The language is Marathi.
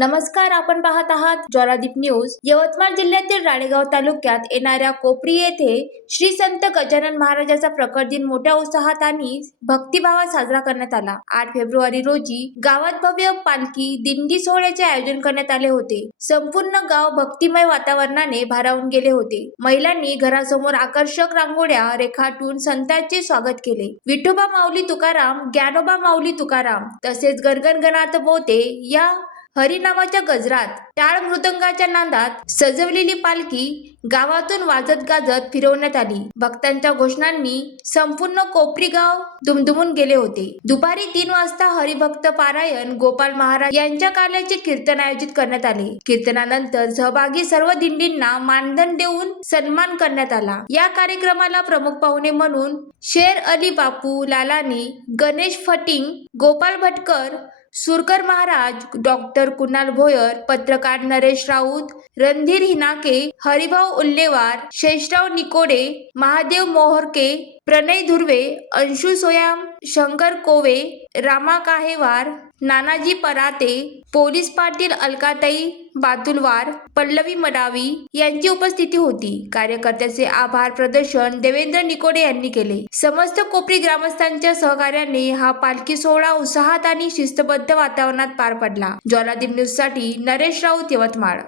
नमस्कार, आपण पाहत आहात ज्वालादीप न्यूज. यवतमाळ जिल्ह्यातील राळेगाव तालुक्यात येणाऱ्या कोपरी येथे श्री संत गजानन महाराजाचा प्रकट दिन मोठ्या उत्साहात आणि भक्तिभावात साजरा करण्यात आला. 8 फेब्रुवारी रोजी गावात भव्य पालखी दिंडी सोहळ्याचे आयोजन करण्यात आले होते. संपूर्ण गाव भक्तिमय वातावरणाने भारावून गेले होते. महिलांनी घरासमोर आकर्षक रांगोळ्या रेखाटून संतांचे स्वागत केले. विठोबा माऊली तुकाराम, ज्ञानोबा माऊली तुकाराम तसेच गणगणगणात बोते या हरिनामाच्या गजरात, टाळ मृदंगाच्या नादात सजवलेली पालखी गावातून वाजत गाजत फिरवण्यात आली. भक्तांच्या घोषणांनी संपूर्ण कोपरी गाव दुमदुमून गेले होते. दुपारी 3 वाजता हरिभक्त पारायण गोपाल महाराज यांच्या कार्याचे कीर्तन आयोजित करण्यात आले. कीर्तनानंतर सहभागी सर्व दिंडींना मानधन देऊन सन्मान करण्यात आला. या कार्यक्रमाला प्रमुख पाहुणे म्हणून शेर अली बापू लालानी, गणेश फटिंग, गोपाल भटकर, सुरकर महाराज, डॉक्टर कुणाल भोयर, पत्रकार नरेश राऊत, रणधीर हिनाके, हरिभाऊ उल्लेवार, शेषराव निकोडे, महादेव मोहरके, प्रणय धुर्वे, अंशु सोयाम, शंकर कोवे, रामा काहेवार, नानाजी पराते, पोलीस पाटील अलकाताई बातुलवार, पल्लवी मडावी यांची उपस्थिती होती. कार्यकर्त्याचे आभार प्रदर्शन देवेंद्र निकोडे यांनी केले. समस्त कोपरी ग्रामस्थांच्या सहकार्याने हा पालखी सोहळा उत्साहात आणि शिस्तबद्ध वातावरणात पार पडला. ज्वालादीप न्यूज साठी नरेश राऊत, यवतमाळ.